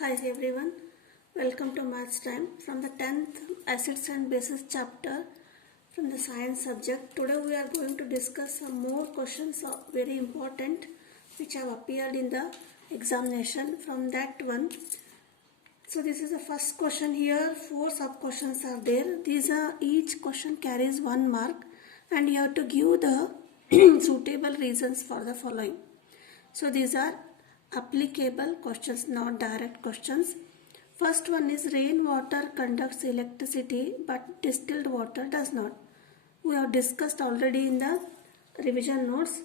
Hi everyone, welcome to Maths Time from the 10th Acids and Bases chapter from the science subject. Today we are going to discuss some more questions very important which have appeared in the examination from that one. So this is the first question here, 4 sub questions are there. Each question carries 1 mark and you have to give the suitable reasons for the following. So these are applicable questions, not direct questions. First one is rainwater conducts electricity but distilled water does not. We have discussed already in the revision notes.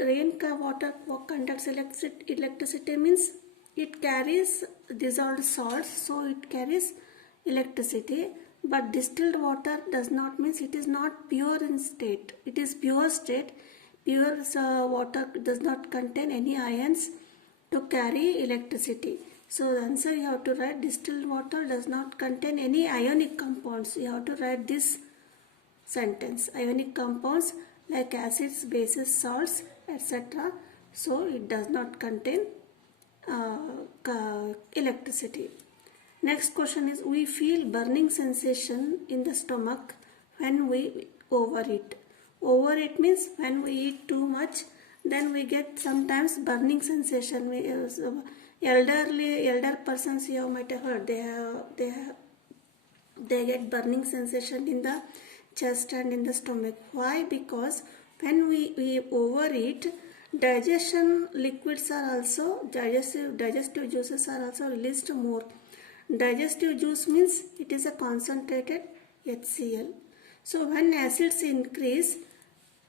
Rainwater conducts electricity means it carries dissolved salts, so it carries electricity. But distilled water does not means it is not pure in state. It is pure state. Pure water does not contain any ions to carry electricity. So the answer you have to write distilled water does not contain any ionic compounds. You have to write this sentence. Ionic compounds like acids, bases, salts, etc. So it does not contain electricity. Next question is we feel burning sensation in the stomach when we overeat. Overeat means when we eat too much, then we get sometimes burning sensation. Elder persons you might have heard they get burning sensation in the chest and in the stomach. Why? Because when we overeat, digestion liquids are also digestive juices are also released more. Digestive juice means it is a concentrated HCl. So when acids increase,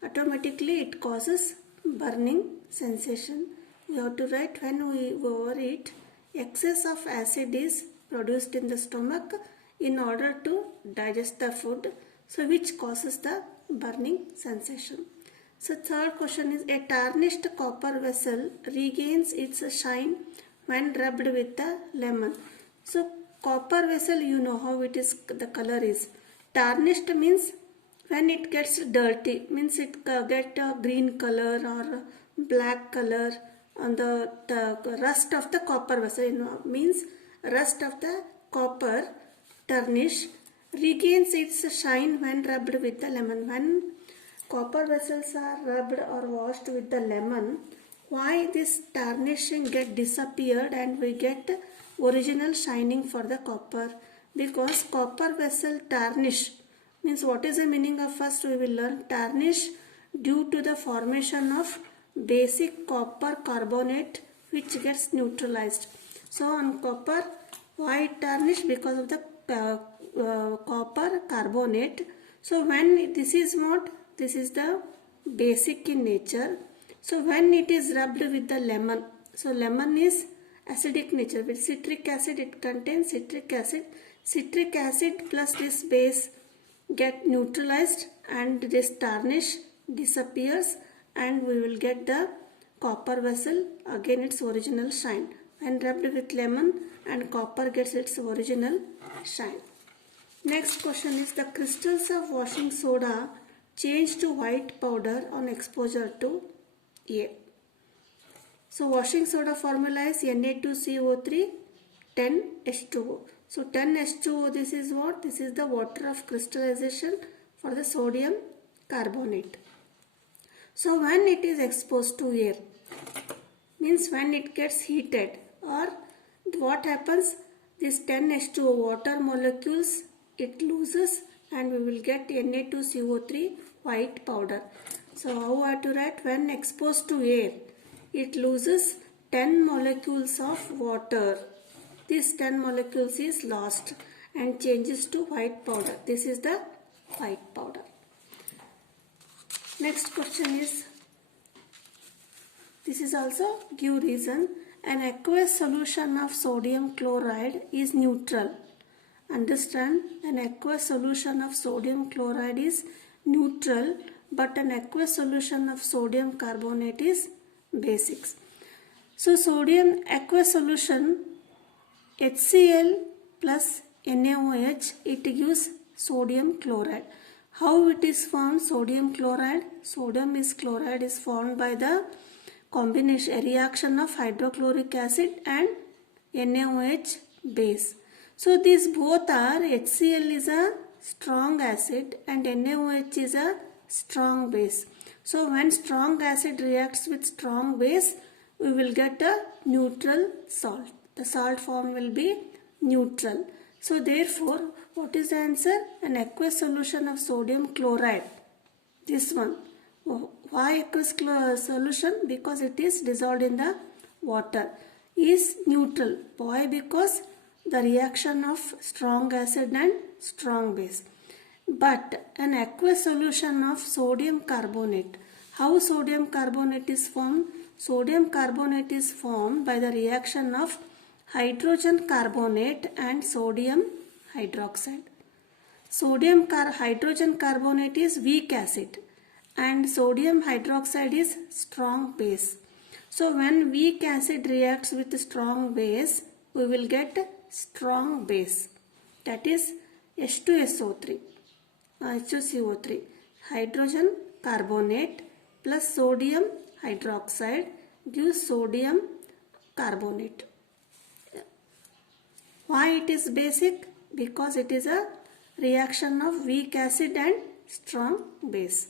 automatically it causes burning sensation. We have to write when we overeat, excess of acid is produced in the stomach in order to digest the food, so which causes the burning sensation. So third question is a tarnished copper vessel regains its shine when rubbed with the lemon. So copper vessel, you know how it is, the color is. Tarnished means when it gets dirty, means it get a green color or black color on the rust of the copper vessel, means rust of the copper tarnish regains its shine when rubbed with the lemon. When copper vessels are rubbed or washed with the lemon, why this tarnishing get disappeared and we get original shining for the copper? Because copper vessel tarnish means, what is the meaning of, first we will learn. Tarnish due to the formation of basic copper carbonate which gets neutralized. So on copper, why it tarnish? Because of the copper carbonate. So when this is what? This is the basic in nature. So when it is rubbed with the lemon, so lemon is acidic nature. With citric acid, it contains citric acid. Citric acid plus this base get neutralized and this tarnish disappears and we will get the copper vessel again its original shine. When rubbed with lemon and copper gets its original shine. Next question is the crystals of washing soda change to white powder on exposure to air. So washing soda formula is Na2CO3 10H2O. So 10H2O, this is what? This is the water of crystallization for the sodium carbonate. So when it is exposed to air, means when it gets heated, or what happens? This 10H2O water molecules, it loses and we will get Na2CO3 white powder. So how I have to write? When exposed to air, it loses 10 molecules of water. This 10 molecules is lost and changes to white powder. This is the white powder. Next question is, this is also give reason. An aqueous solution of sodium chloride is neutral. Understand, an aqueous solution of sodium chloride is neutral, but an aqueous solution of sodium carbonate is basics. So sodium aqueous solution HCl plus NaOH, it gives sodium chloride. How it is formed? Sodium chloride. Sodium chloride is formed by the combination reaction of hydrochloric acid and NaOH base. So these both are, HCl is a strong acid and NaOH is a strong base. So when strong acid reacts with strong base, we will get a neutral salt. The salt form will be neutral. So therefore, what is the answer? An aqueous solution of sodium chloride. This one. Why aqueous solution? Because it is dissolved in the water. Is neutral. Why? Because the reaction of strong acid and strong base. But an aqueous solution of sodium carbonate. How sodium carbonate is formed? Sodium carbonate is formed by the reaction of hydrogen carbonate and sodium hydroxide. Hydrogen carbonate is weak acid and sodium hydroxide is strong base. So when weak acid reacts with strong base, we will get strong base. That is H2SO3, HCO3, hydrogen carbonate plus sodium hydroxide gives sodium carbonate. Why it is basic? Because it is a reaction of weak acid and strong base.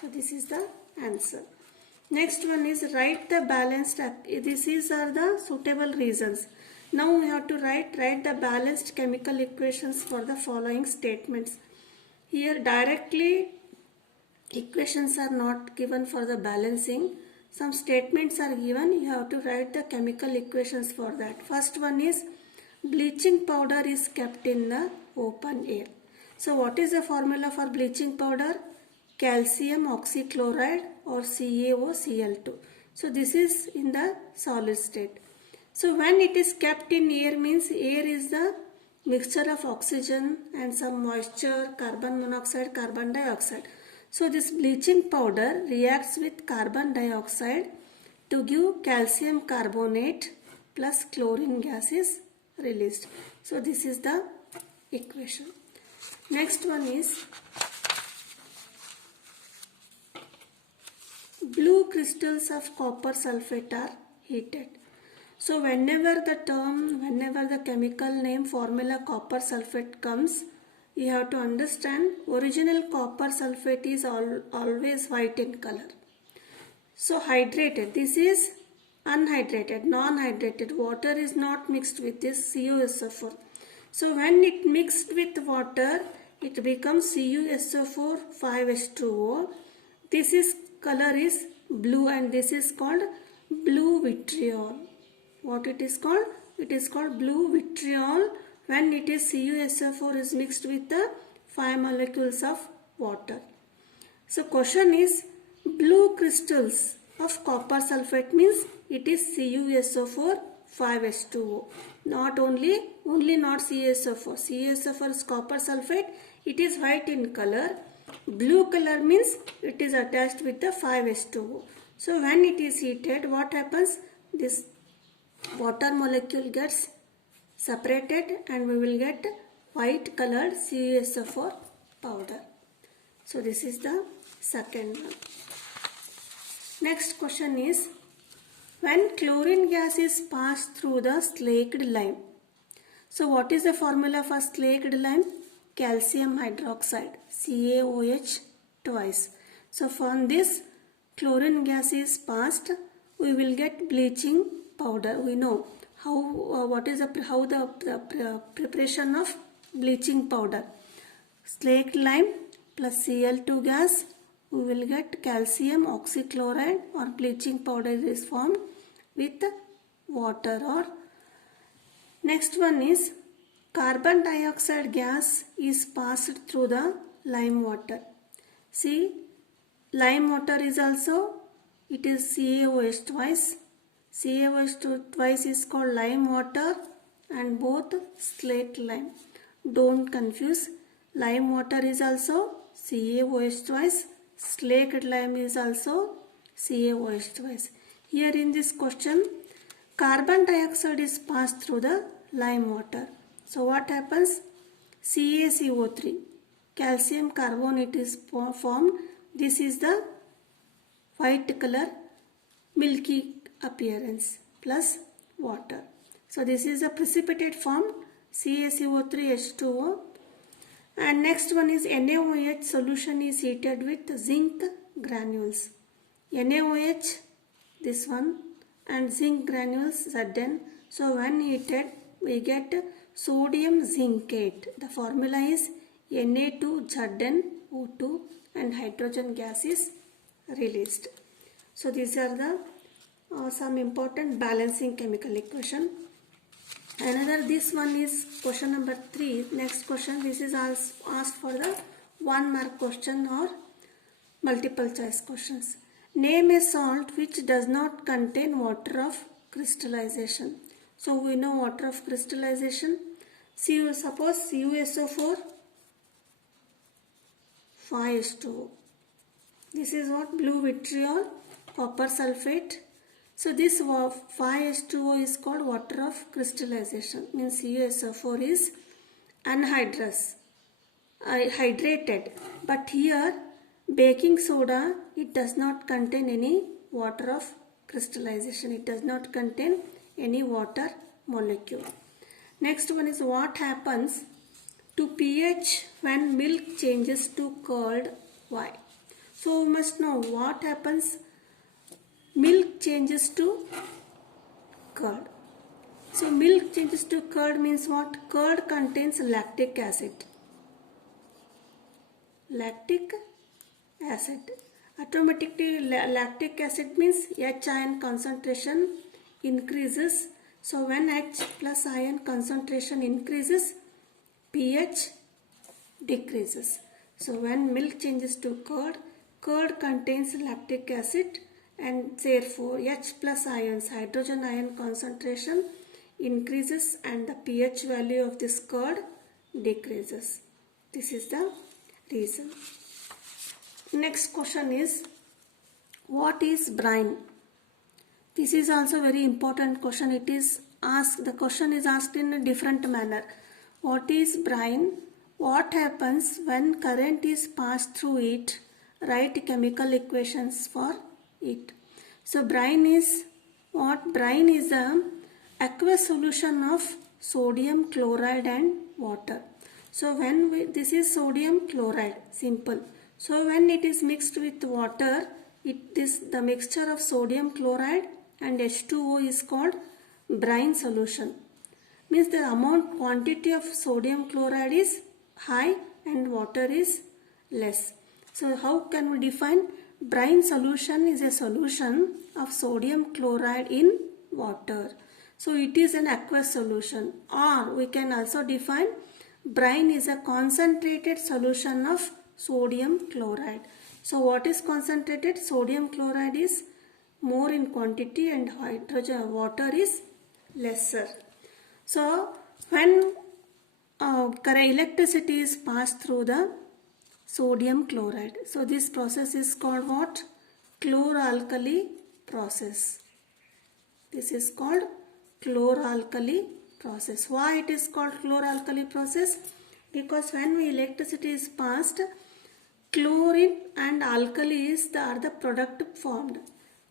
So this is the answer. Next one is write the balanced. These are the suitable reasons. Now we have to write the balanced chemical equations for the following statements. Here directly equations are not given for the balancing. Some statements are given. You have to write the chemical equations for that. First one is bleaching powder is kept in the open air. So what is the formula for bleaching powder? Calcium oxychloride or CaOCl2. So this is in the solid state. So when it is kept in air means air is the mixture of oxygen and some moisture, carbon monoxide, carbon dioxide. So this bleaching powder reacts with carbon dioxide to give calcium carbonate plus chlorine gas is released. So this is the equation. Next one is blue crystals of copper sulfate are heated. So whenever the chemical name formula copper sulfate comes, you have to understand original copper sulfate is always white in color. So hydrated, this is unhydrated, non-hydrated. Water is not mixed with this CuSO4. So when it mixed with water, it becomes CuSO4 5H2O. This is color is blue and this is called blue vitriol. What it is called? It is called blue vitriol when it is CuSO4 is mixed with the 5 molecules of water. So question is blue crystals of copper sulfate means it is CuSO4 5H2O. Not only not CuSO4. CuSO4 is copper sulfate. It is white in color. Blue color means it is attached with the 5H2O. So when it is heated, what happens? This water molecule gets separated and we will get white colored CuSO4 powder. So this is the second one. Next question is when chlorine gas is passed through the slaked lime. So what is the formula for slaked lime? Calcium hydroxide, CaOH twice. So from this chlorine gas is passed, we will get bleaching powder. We know how the preparation of bleaching powder. Slaked lime plus Cl2 gas, we will get calcium oxychloride or bleaching powder is formed with water. Or next one is carbon dioxide gas is passed through the lime water. See, lime water is also, it is CaOH twice. CaOH twice is called lime water and both slaked lime. Don't confuse. Lime water is also CaOH twice. Slaked lime is also CaOH twice. Here in this question, carbon dioxide is passed through the lime water. So what happens? CaCO3, calcium carbonate is formed. This is the white color, milky appearance plus water. So this is a precipitate form, CaCO3 H2O. And next one is NaOH solution is heated with zinc granules. NaOH, this one, and zinc granules Zn. So when heated, we get sodium zincate. The formula is Na2ZnO2 and hydrogen gas is released. So these are the some important balancing chemical equation. Another, this one is question number 3. Next question, this is asked for the 1 mark question or multiple choice questions. Name a salt which does not contain water of crystallization. So we know water of crystallization. Suppose CuSO4 5H2O. This is what? Blue vitriol, copper sulfate. So this 5H2O is called water of crystallization. Means CuSO4 is anhydrous, hydrated. But here baking soda, it does not contain any water of crystallization. It does not contain any water molecule. Next one is what happens to pH when milk changes to curd. Why? So we must know what happens. Milk changes to curd. So milk changes to curd means what? Curd contains lactic acid. Lactic acid. Automatically lactic acid means H ion concentration increases. So when H plus ion concentration increases, pH decreases. So when milk changes to curd, curd contains lactic acid and therefore H plus ions, hydrogen ion concentration increases and the pH value of this curd decreases. This is the reason. Next question is, what is brine? This is also very important question. It is asked, the question is asked in a different manner. What is brine? What happens when current is passed through it? Write chemical equations for it. So brine is what? Brine is a aqueous solution of sodium chloride and water. So when this is sodium chloride, simple. So when it is mixed with water, the mixture of sodium chloride and H2O is called brine solution. Means the quantity of sodium chloride is high and water is less. So how can we define? Brine solution is a solution of sodium chloride in water. So it is an aqueous solution. Or we can also define brine is a concentrated solution of sodium chloride. So what is concentrated? Sodium chloride is more in quantity and water is lesser. So when electricity is passed through the sodium chloride. So this process is called what? Chloralkali process. This is called chloralkali process. Why it is called chloralkali process? Because when electricity is passed, chlorine and alkalis are the product formed.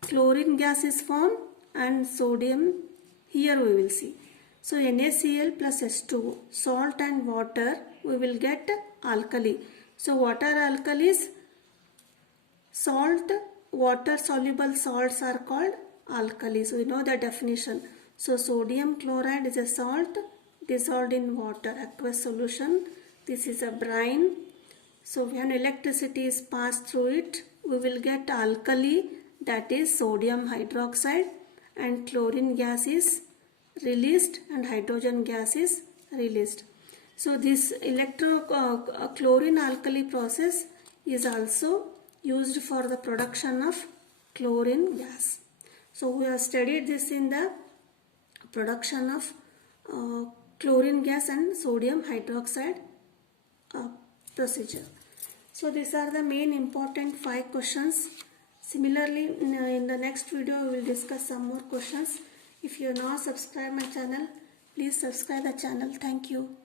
Chlorine gas is formed and sodium, here we will see. So NaCl plus H2O, salt and water, we will get alkali. So what are alkalis? Salt, water soluble salts are called alkalis. We know the definition. So sodium chloride is a salt dissolved in water, aqueous solution. This is a brine. So when electricity is passed through it, we will get alkali, that is sodium hydroxide, and chlorine gas is released and hydrogen gas is released. So this chlorine alkali process is also used for the production of chlorine gas. So we have studied this in the production of chlorine gas and sodium hydroxide procedure. So these are the main important 5 questions. Similarly, in the next video we will discuss some more questions. If you are not subscribed my channel, please subscribe the channel. Thank you.